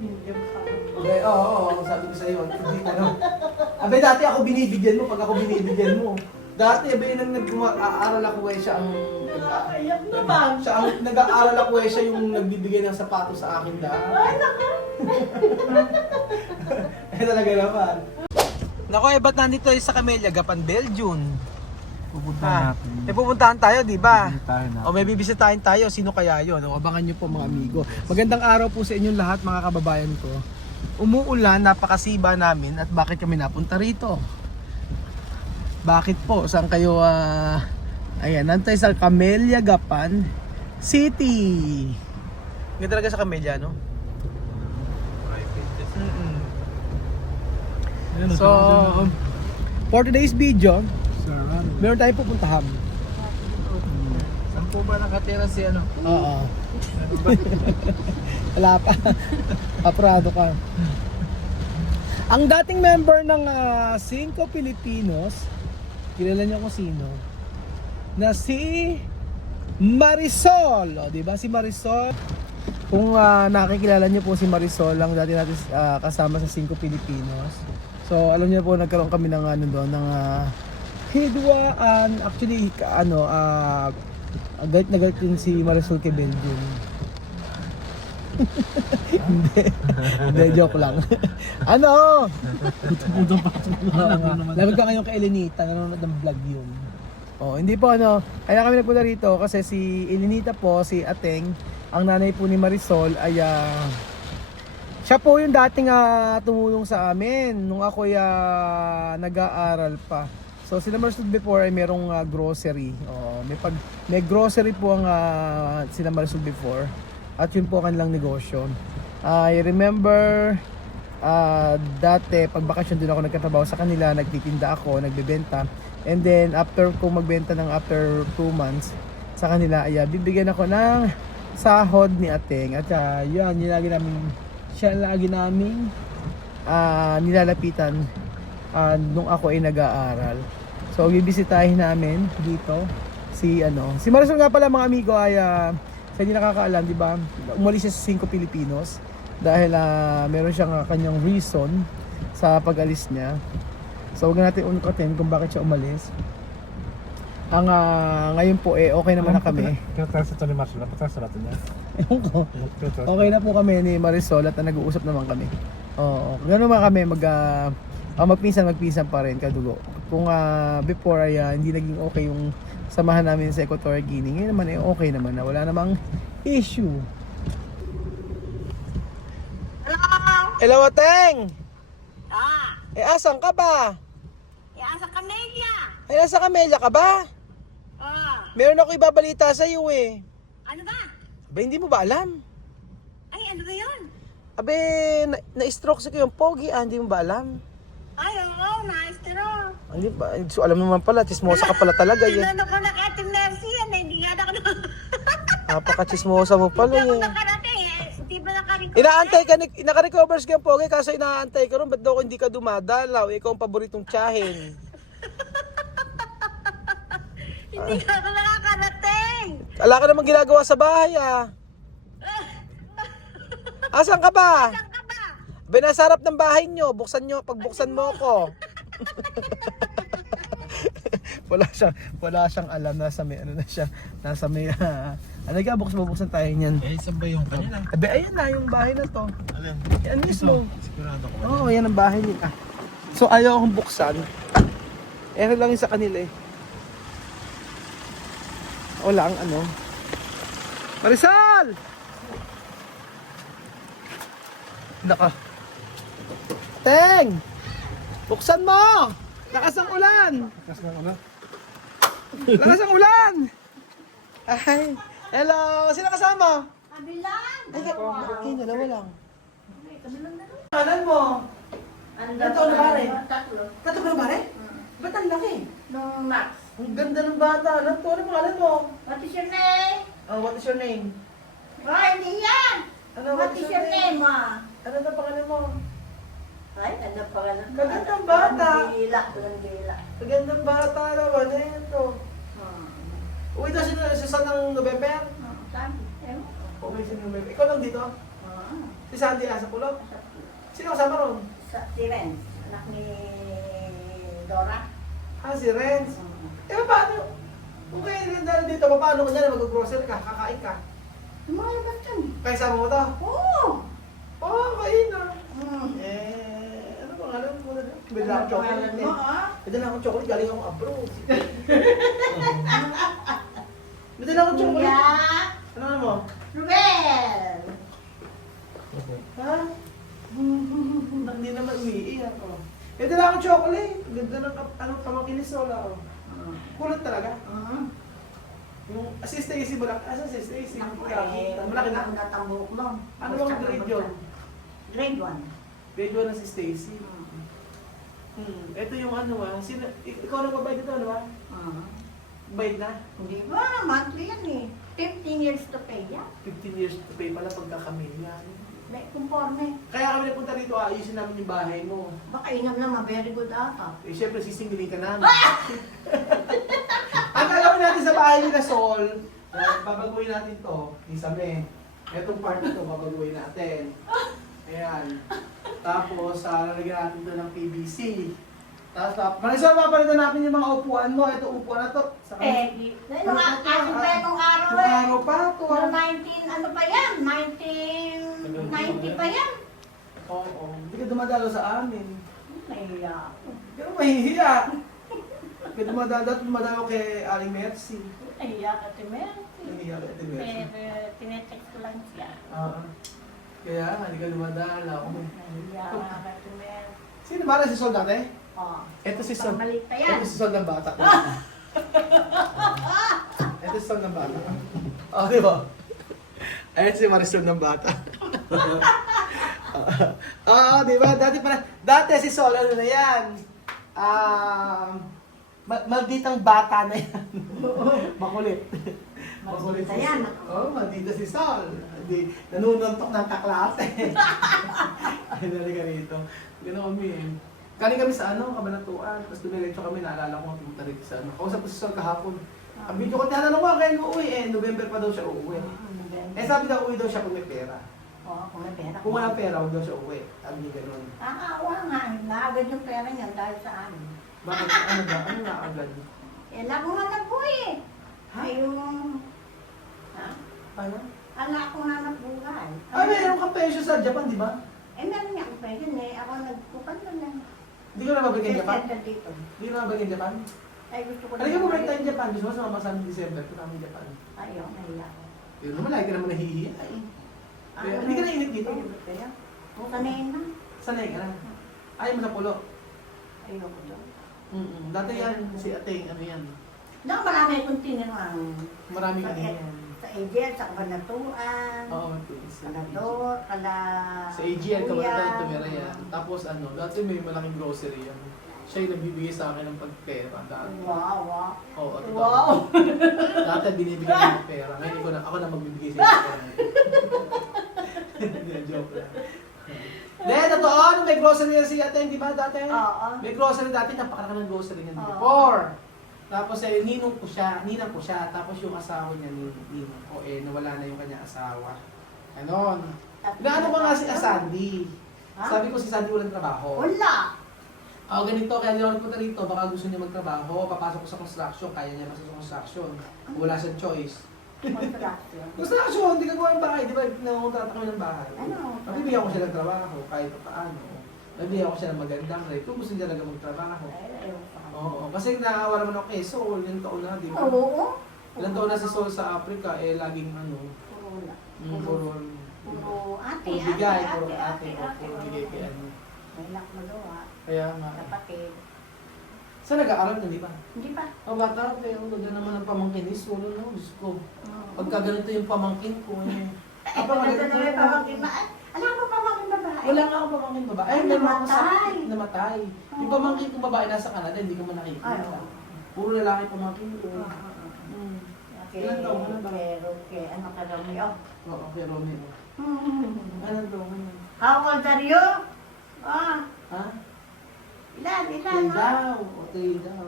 Medium ka. Okay, oo, sabi ko sa'yo. Hindi ko na. Abay, dati ako binibigyan mo pag ako binibigyan mo. Dati, abay, nang nag-aaral ako siya ang... Nakakaiyak naman. Siya ang nag-aaral ako siya yung nagbibigay ng sapatos sa akin dahil. Ay, naku. Eh, talaga naman. Nako, ba't nandito sa Camellia, Gapan, Belgium? Pupuntahan natin. Pupuntahan tayo, di ba? Bibisitahin natin. O may bibisitahin tayo, sino kaya yun? O, abangan nyo po mga amigo. Magandang araw po sa inyong lahat mga kababayan ko. Umuulan, napakasiba namin at bakit kami napunta rito? Bakit po? Saan kayo, ayan, nantay sa Camellia, Gapan City. Ganda talaga sa Camellia, no? So, for today's video, meron tayong pupuntahan. Saan po ba nakatira si ano? Oo. Wala pa. Aprado ka. Ang dating member ng Cinco Filipinos, kilala niyo kung sino? Na si Marisol. O, di ba si Marisol? Kung nakikilala niyo po si Marisol, lang dati natin kasama sa Cinco Filipinos. So, alam niyo po, nagkaroon kami ng ano doon, ng hidwaan. Actually, galit na galit din si Marisol kay Belgium. Hindi, joke lang. Ano? Lagot ka ngayon kay Elenita, nanonood ng vlog yun. Oh, hindi po ano, kaya kami nagpunta rito kasi si Elenita po, si Ateng, ang nanay po ni Marisol ay siya po yung dating tumulong sa amin nung ako'y nag-aaral pa. So sila Marisol before ay merong grocery. Oh, may grocery po ang sila Marisol before. At yun po ang kanilang negosyo. I remember dati pag bakasyon din ako nagkatrabaho sa kanila, nagtitinda ako, nagbebenta. And then after ko magbenta ng after 2 months sa kanila, ay bibigyan ako ng sahod ni Ateng. At yun, siya lagi naming nilalapitan nung ako ay nag-aaral. So bibisitahin namin dito si Marisol nga pala mga amigo ay sa hindi nakakaalam, di ba? Umalis siya sa Cinco Filipinos dahil meron siyang kanyang reason sa pag-alis niya. So huwag natin unukatin kung bakit siya umalis. Ang ngayon po okay naman na kami. Pinatasa ito ni Marisol, napatasa natin niya. Ewan ko. Okay na po kami ni Marisol at nag-uusap naman kami. Oo, gano'n naman kami magpinsan pa rin kadugo. Kung before ay hindi naging okay yung samahan namin sa Equatorial Guinea, ngayon naman okay naman na wala namang issue. Hello, Ateng! Asan ka ba? Sa Camellia. Nasa Camellia ka ba? Meron ako ibabalita sa iyo eh. Ano ba? Ba, hindi mo ba alam? Ay, ano ba yun? Abe, na-stroke si yung pogi, hindi mo ba alam? Ay, oo, nice to know. Hindi ba? So, alam mo naman pala, chismosa ka pala talaga yan. Ano ko na Ate Mercy yan, hindi nga ako Napaka-chismosa mo pala Hindi ako eh. nakarating eh. Hindi ba nakarecover? Inaantay ka, naka-recovers ka yung pogi, kaso inaantay ka ron, ba't daw hindi ka dumadalaw? Ikaw ang paboritong tiyahin. Hindi ka ako nakakarating. Ala ka namang ginagawa sa bahay Asan ka ba? Saan ka ba? Abe, nasa harap ng bahay nyo, pagbuksan mo ako. wala siyang alam, nasa may ano ka, buksan tayo niyan. Saan ba yung kanila? Abe, ayan na yung bahay na to. Alin? Yan mismo. Sigurado ko. Oo, yan ang bahay nila. So ayaw akong buksan. Ano lang yung sa kanila eh. Wala ang Marisol! Naka. Teng! Buksan mo! Lakas ang ulan! Lakas ang ulan! Ay, hello! Sino kasama? Kabilang. Ay, dalawa lang. Kabilang na lang. Kanan mo? Ito na pare? Tatlo. Tatlo ka na pare? Ba't ang laki? Nung Max. Ang ganda ng bata. Ano pangalan mo? What is your name? Oh, what is your name? Hindi yan. Ano, What is your name, ma? Ano na pangalan mo? Ay, ano pa ka lang? Kagandang bata. Walang gila. Magandang bata naman. Ayan to. Uwi daw siya sa ng November? Saan? Uwi siya ng November. Ikaw lang dito? Si Sandy sa Pulo. Sino kasama ron? Si Renz, anak ni Dora. Si Renz. Paano? Kung kayo rin dahil dito, paano ka dyan? Mag-grocery ka, kakain ka. Lumalabas yan. Kaya sama mo to? Oo. Oo, kain na. Mm. Ano bang alam mo na? Bidala akong chocolate eh. Bidala akong chocolate, galing akong abroad. Bidala akong chocolate. Kuya, Ano naman mo? Ruel. Ha? Hindi naman umiiyak. Bidala akong chocolate. Ganda ng pamakinis wala. Kulot talaga. Yung si Stacy mo lang. Asa si Stacy? Malaki na. Ang natambok mo. Ano bang grade yun? Grade 1. Grade 1 na si Stacy. Ito yung ano ikaw na babayad ito, ano ba? Bayad na? Hindi ba? Monthly yan eh. 15 years to pay yan. 15 years to pay pala pagkakamilya. May conforme. Kaya kami napunta rito, ayusin namin yung bahay mo. Baka inam naman, very good ata. Siyempre, sisingilin ka namin. Ang gagawin natin sa bahay ni Sol, babaguhin natin to, isame. Etong part na to, babaguhin natin. Ayan. Tapos, lalagyan natin to ng PVC. Tapos, Marisol, mapalitan natin yung mga upuan mo. Ito, upuan na to. Pegi. Nung aking pa nung araw Nung eh. araw pa, to. Nung 19, ano pa yan? 1990 pa yan. Oo. Hindi ka dumadalo sa amin. Nahiya ako. Pero mahihiya. Kaya dumadalo kay Aling Mercy. Nahiya ka, Timel. Nahihiya kay Ate Mercy. Pero tinetext ko lang siya. Oo. Kaya, hindi ka dumadala. Nahiya ka, Timel. Sino ba na si Sol dati? Oh. Ito si Sol. Pamalik pa yan. Ito si Sol ng bata. Ito si Sol ng bata. Oh, di ba? Ayun si Marisol ng bata. Oo, di ba? Dati si Sol, ano na yan? Malditang bata na yan. Makulit. Maldita yan. Oo, maldita si Sol. Nanununtok ng kaklase. Ay, nalika rito. Ganoon kami eh. Galing kami sa Kabanatuan. Tapos dumiretso kami, naalala ko pumunta rito sa Kausap ko si Sol kahapon. Ang video ko, tinanong ko, kaya uuwi eh. November pa daw siya uuwi. Sabi daw, uwi daw siya kung may pera. Oo, kung may pera. Kung walang pera, huwag daw siya uuwi. Sabi niya gano'n. Nakakawa nga. Naagad yung pera niya dahil sa amin. Bakit? Ano ba? Ano na agad? Labo nga na po eh. Ha? Yung... Ha? Ano? Ala ko na nabuhay. Meron kang pensyo sa Japan, di ba? Meron nga ako pwede eh. Ako nagpupan na lang. Hindi ko na mabigyan Japan? Center dito. Hindi ko na mabigyan Japan? Ay, gusto ko Halika mo break tayo Japan. Gusto mo sumama sa amin December. Punta kami Japan. Ayaw, nahiya ko. Yun naman, lagi ka naman nahihiya. Kaya, hindi ka nainit dito. Kaya, sanayin na. Sanay ka na. Ayaw mo sa pulo. Ayaw ko doon. Dati yan, si Ating, ano yan. Naku, marami akong tinirang. Marami ka din yan. Sa AGL, sa Kabanatuan. Oo, please. Kanador, kala... Sa AGL, kamaratan tumira yan. Tapos dati may malaking grocery yan. Siya yung nagbibigay sa akin ng pagpera. Dati. Wow, wow. Oo, totoo. Wow. Dati binibigyan ko ng pera. Ngayon ako na magbibigay sa inyo. Hindi, joke lang. Hindi, totoo. May grocery yan si Ate, di ba dati? Oo. May grocery dati, napakarami ng grocery nga Oo. before. Tapos ninang ko siya. Tapos yung asawa niya, ninong ko, nawala na yung kanya asawa. Ganon. Inaano ko nga si Sandy. Ha? Sabi ko si Sandy walang trabaho. Wala. Ganito, kaya hindi ako nagpunta rito, baka gusto niya magtrabaho, papasok ko sa construction, kaya niya masok sa construction. Wala siyang choice. Construction. Construction, hindi ka gawa yung bahay, di ba? Nangungontrata kami ng bahay. Ano? Mabibigyan ko siya ng trabaho, kahit pa paano. Mabibigyan ko siya ng magandang rate, kung gusto niya talaga magtrabaho. Ay, ayaw ko. Oo, kasi naawa naman ako kay Sol, ilang taon na, di ba? Oo. Ilang taon na si Sol sa Africa, laging Puro. puro Ate, bigay, ate, puro ate, puro bigay kay ano. May anak mo daw Kaya nga. kapatid. Saan nag-aaral na, di ba? Hindi pa. Bata, pero ganda naman ang pamangkin ni Sol, no? Diyos ko. Pagka ganito yung pamangkin ko, Apa maganda na may pamangkin na? Alam mo pamangkin babae? Wala nga akong pamangkin babae. Ay, may mga namatay. sakit, namatay. Yung pamangkin kong babae nasa Canada, hindi ko man nakikita. Ay, oo. Puro lalaki pamangkin ko. Okay, Ilan taon ka na ba? okay. Ano ka daw niyo? Oo, kay Romeo. Ano daw, ano? How old are you? Ah, Ha? ilan, Tay ha? daw. O, tay daw.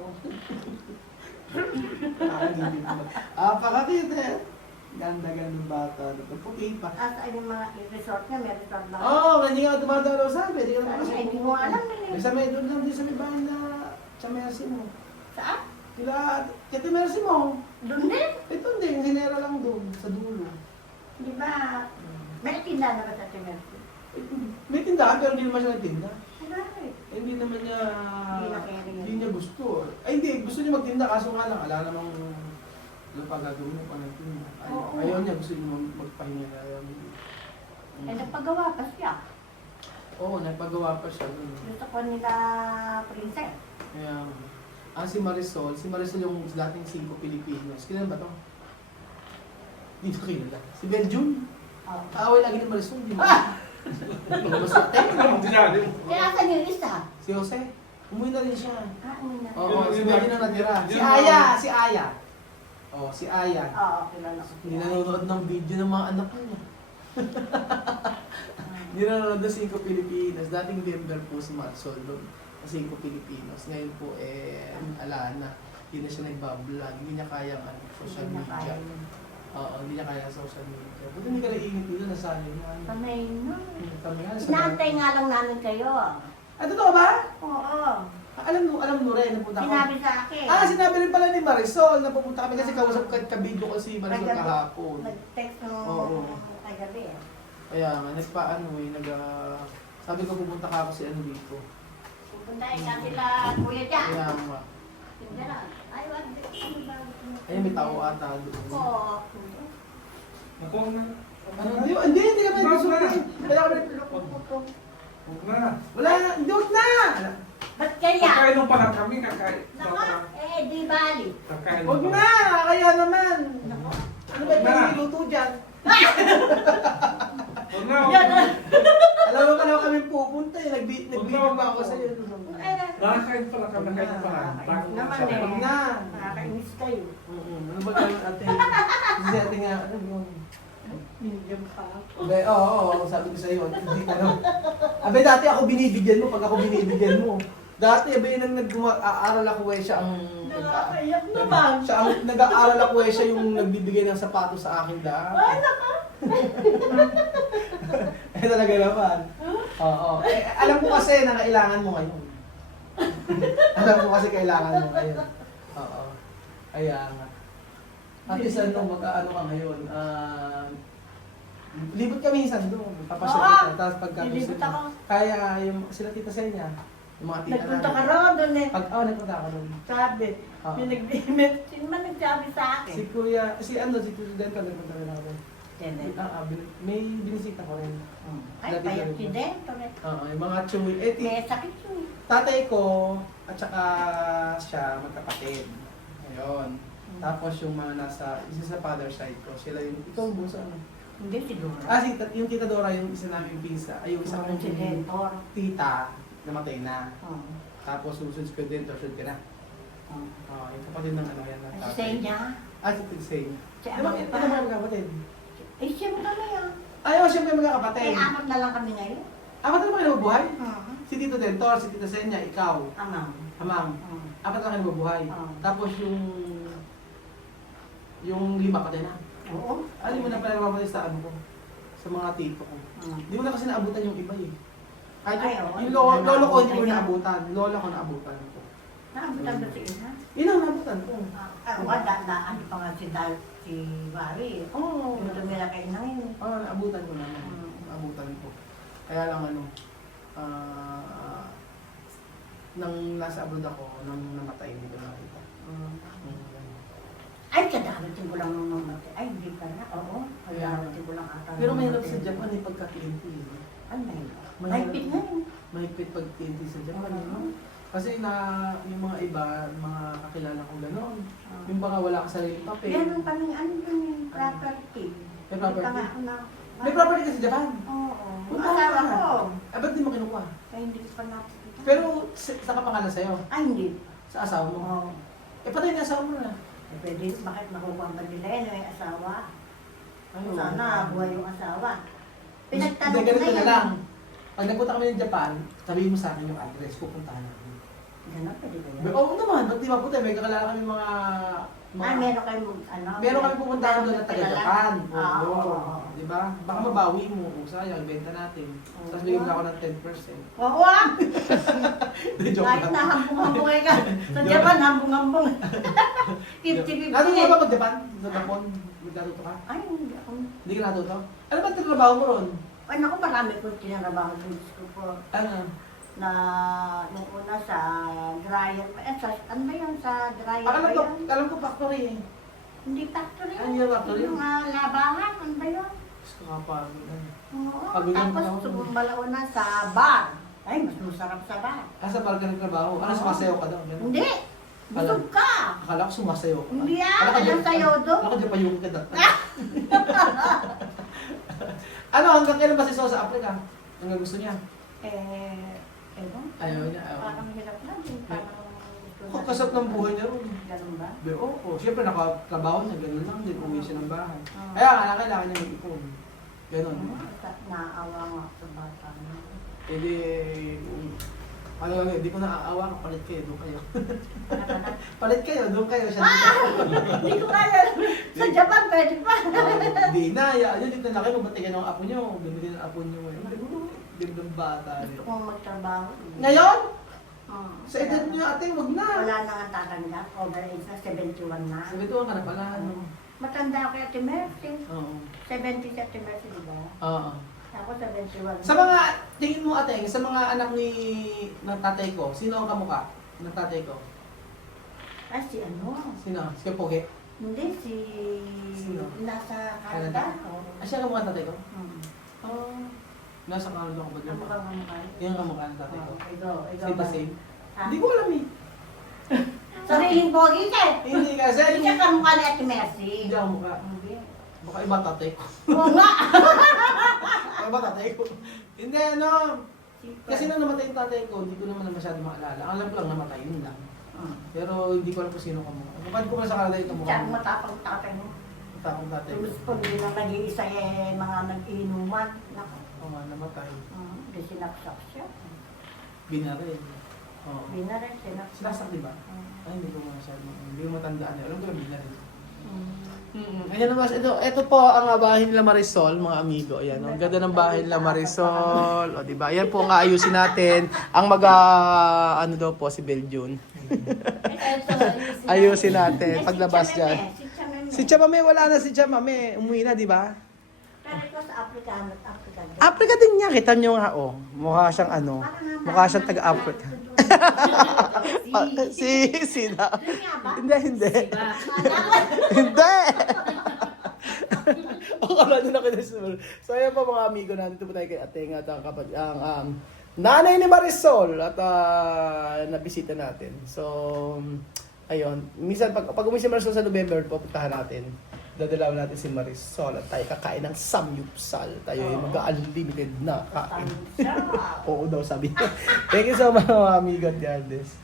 Pakakit eh. Ganda-ganda bata. Puti pa. At yung mga resort niya, may resort ba? Oo, hindi nga dumadalaw sabi. Hindi ka naman kasi. Ay, hindi mo alam eh. Sa may doon lang din sa may bahay na sa Mercy mo. Saan? Kila, Tete Mercy mo. Doon din. Ito hindi, yung hinera lang doon, sa dulo. Di ba? May tinda na ba sa Timersi? May tindahan pero hindi naman siya nagtinda. Bakit? Eh, hindi naman niya, Hindi na kaya rin. hindi niya gusto. Ay hindi, gusto niya magtinda kaso nga lang, ala namang lupa gagawin mo pa ng tinda. Oo. Ayaw niya, gusto niya magpahinga na. Eh, nagpagawa pa siya. Oo, nagpagawa pa siya doon. Gusto ko nila princess. Kaya, si Marisol yung dating 5 Pilipinos. Kilala ba ito? Dito kilala. Si Belgium. Oh. Kaaway lagi ni Marisol, di ba? Masakte. Kaya asan yung isa? Si Jose, umuwi na rin siya. Una. Oo, si Belgium na natira. Si Aya. Oh, si Aya. Oo, kilala ko. Hindi nanonood ng video ng mga anak niya. Hindi nanonood ng 5 Pilipinas. Dating member po si Marisol doon. 5 Pilipinos. Ngayon po, ala na. Hindi na siya nagbablog. Hindi niya kayang social Hindi na media. kaya. Oo, hindi niya kaya social media. Buti hindi ka naiingit dito, nasabi mo. Kamay no. Kami nga, Inaantay nga lang namin kayo. totoo ba? Oo. Alam mo rin, napunta ako. Sinabi sa akin. Sinabi rin pala ni Marisol na pupunta kami kasi kausap ka-video ko si Marisol Kagabi. kahapon. Nag-text Oo. nung kagabi. Kaya nga, sabi ko pupunta ka ako si ano dito. Pupuntahin ka sila kuya dyan. Kaya nga, Hindi na. Ay, wag. Ano ba? ayun may tao ata doon. Oo. Nakuha na. Hindi kami nagsusunod. Kaya kami Huwag na. wala, hindi wag na! Ba't kaya? Kakain pa lang kami, kakain. Naka, di bali. Kakain Wag pa. na! Kaya naman! Nako. Ano ba yung niluto dyan? Huwag na. Alam mo pala kami pupunta eh. Nag-video pa ako sa'yo. Nakakain pa lang kami, kakain pa lang. Naman Sa- eh. Wag na! Nakakainis kayo. Ano ba gawin ate? Si ate nga, ano yun? Medium pa. Oo, sabi ko sa'yo, hindi ka no. Abe, dati ako binibigyan mo pag ako binibigyan mo. Dati, abe, nang nag-aaral ako siya ang... Nakakaiyak naman. Siya ang nag-aaral ako siya yung nagbibigay ng sapatos sa akin dati. Ay, naka. Eh, talaga naman. Oo. Alam ko kasi na kailangan mo ngayon. Alam ko kasi kailangan mo ngayon. Oo. Kaya nga. At least ano, magkaano ka ngayon. Libot kami minsan doon. Papasyal Oo. kita. Tapos pagka Lilibot ako. kaya yung sila tita sa niya. Yung mga tita Nagpunta ka namin. ron doon eh. Nagpunta ka ron. Sabi. Oo. Yung nag-limit. Sino man nagsabi sa akin? Si Kuya, si Tito Dento, nagpunta rin ako rin. Kenneth. May binisita ko rin. Ay, Dati payat ganun. si Dento. Oo, yung mga chewy. May sakit yun. Tatay ko at saka siya magkapatid. Ayun. Tapos yung mga isa sa father side ko, sila yung, ikaw ang bunso ano? Hindi si Dora. Yung tita Dora, yung isa namin pinsa, ay yung isa Isang kong si Dentor. tita, namatay na. Oo. Tapos susunod si Dentor, sunod ka na. Yung kapatid ng ano yan. ng Si tatay. Senya. Si Tigsay. Si Ano Ama mga pa. magkakapatid? Eh, siyempre kami ah. Ayaw, siyempre Eh, magkakapatid. apat na lang kami ngayon. Apat na kayo nabubuhay? Oo. Si Tito Dentor, si Tita Senya, ikaw, Amang. Hamang. Oo. Apat na kayo nabubuhay. Oo. Tapos yung 5 patay na. Oo. Alam mo na pala naman sa ano ko, sa mga tito ko. Oo. Hindi mo na kasi naabutan yung iba eh. Kahit Ay, oo. yung lolo ko hindi ko naabutan. Lola ko naabutan ko. Nakabutan ba si Ina? Yun ang naabutan ko. Wala, ano pa nga si Bari. Oo. Yung tumira kay Nangin. Oo, naabutan ko naman. Mm. Naabutan ko. Kaya lang ano, nang nasa abroad ako, nang namatay, hindi ko nakita. Ay, kadarating ko lang nung mamatay. Ay, hindi ka na. Oo. Kadarating ko lang ata. Pero nung mahirap mamatay. sa Japan eh, pagka TNT. Ay, mahirap. Mahirap. Mahigpit na yun. Mahigpit pag TNT sa Japan. Oo. no? Kasi yung mga iba, mga kakilala ko gano'n. Oo. Yung baka wala ka sariling papel. Meron kami, ano yun yung property. May property? Hindi pa nga na- May property ka sa Japan. Oo. Punta Asawa ka. ko. Ba't di mo kinukuha? Kaya hindi ko pa nakikita. Pero sa kapangalan sa'yo, Ay, hindi. sa asawa mo. Oo. Patay na asawa mo na. Eh, pwede, bakit makukuha pa nila yun, may asawa? Ano? Sana, buhay yung asawa. Hindi, Pinagtanong ko ganito na na yan. lang. Pag nagpunta kami ng Japan, sabihin mo sa akin yung address, pupuntahan namin. Gano'n, pwede ba yan? Oo naman, pag di maputi, may kakilala kami mga... Meron kayong ano? Meron kami pupuntahan doon na taga-Japan. Oo. Oo. Di ba? Baka mabawi mo. O sayang, ibenta natin. Tapos bigyan mo ako ng 10%. Oo ah! Hindi, joke Kahit lang. na hambong-hambong ka. Sa Japan, hambong-hambong. 50-50. Natuto ka ba mag-Japan? Sa Japon? Natuto ka? Ay, hindi ako. Hindi ka natuto? Ano ba trabaho mo ron? Ay, naku, marami ko tinarabaho sa ko po. Ano? Na nung una sa dryer. Ano ba yun? Sa dryer ba Alam yun? ko factory eh. Hindi factory. Ano yung factory? Yung labahan. Ano ba yun? Gusto ka pa. Oo. Pagod yung Tapos tao. sumalaw na sa bar. Ay, mas masarap sa bar. Sa bar ka nagtrabaho? Ano, sumasayaw ka daw? Ganun. Hindi. Busog ka. Akala ko sumasayaw ka. Hindi ah. Alam sa'yo doon. Akala ko dyan pa yung ka dati. Ano, hanggang kailan ba si Sol sa Africa? Hanggang gusto niya? Ewan. Ayaw niya, ayaw. Parang hirap na din. Parang gusto Ako, na- kasap ng buhay niya ron. Ganun ba? Oo, siyempre nakatrabaho niya, gano'n lang din, uwi siya ng bahay. Oo. Kaya nga, kailangan niya mag-ipon. Gano'n. Naawa nga sa bata na. E di, ano lang, hindi ko naaawa, palit kayo, doon kayo. Palit kayo, doon kayo, siya dito. Hindi ko kaya. Sa Japan, pwede pa. Hindi na, yun dito na kayo, mabatigan ng apo niyo, bumili ng apo niyo. Gandang bata. Gusto kong magtrabaho. Ngayon, Oo. sa edad niyo ate, wag na. Wala na nga tatanda. Overage na, 71 na. Sabi ko, ka na pala, ano? Matanda ako Ate Mercy. Oo. 70 si Ate Mercy, di ba? Oo. Ako 71. Sa mga, tingin mo ate, sa mga anak ng tatay ko, sino ang kamukha ng tatay ko? Ah, si ano? Sino? Si Kapoge? Hindi, si... Sino? Nasa Canada? Canada. Ah, siya ang kamukha ng tatay ko? Hmm. Oo. Nasa Canada ko ba dyan? Ano ka mga Yan ang kamukha ng tatay ko. Ikaw Same ba? to same? Ha? Hindi ko alam eh. Sariling pogi ka eh. Hindi kasi. Hindi ka kamukha ni Ate Mercy. Hindi ako mukha. Hindi. Baka iba tatay ko. Oo nga. Baka iba tatay ko. Hindi ano. Kasi nang namatay yung tatay ko, hindi ko naman masyado maalala. Alam ko lang namatay, yun lang. Pero hindi ko alam kung sino kamukha. Kapag ko pa sa Canada yung kamukha. Diyan matapang tatay mo. Tapong tatay ko. Tapos pag hindi na nag-iisa eh, mga nag-inuman. Naku. Oo nga, namatay. Hindi sinaksak siya. Binaril. Oo. Binarin, sinaksak. Sinasak, di ba? Ay, hindi ko masyado. Hindi ko matandaan. Alam ko na binaril. Mm. Ayan naman, ito po ang bahay nila Marisol, mga amigo. Ayan, ang ganda ng bahay nila Marisol. O, di ba? Ayan po nga ayusin natin. Ang ano daw po, si Beljun. Ayusin natin, paglabas dyan. Si Chamame, wala na si Chamame. Umuwi na, di ba? Pero ito sa Africa. Africa din niya, kita niyo nga, oh. Mukha siyang ano, mukha siyang taga-Africa. Sina. Hindi. Hindi. Akala nyo na kinasunod. So ayan po mga amigo, nandito po tayo kay Ateng at ang nanay ni Marisol at nabisita natin. So, ayun. Minsan, pag umis si Marisol sa November, pupuntahan natin. Dadalaw natin si Marisol at tayo kakain ng samyupsal. Tayo ay mag-unlimited na kain. Oo daw sabi niya. Thank you so much mga amigo at Yardes.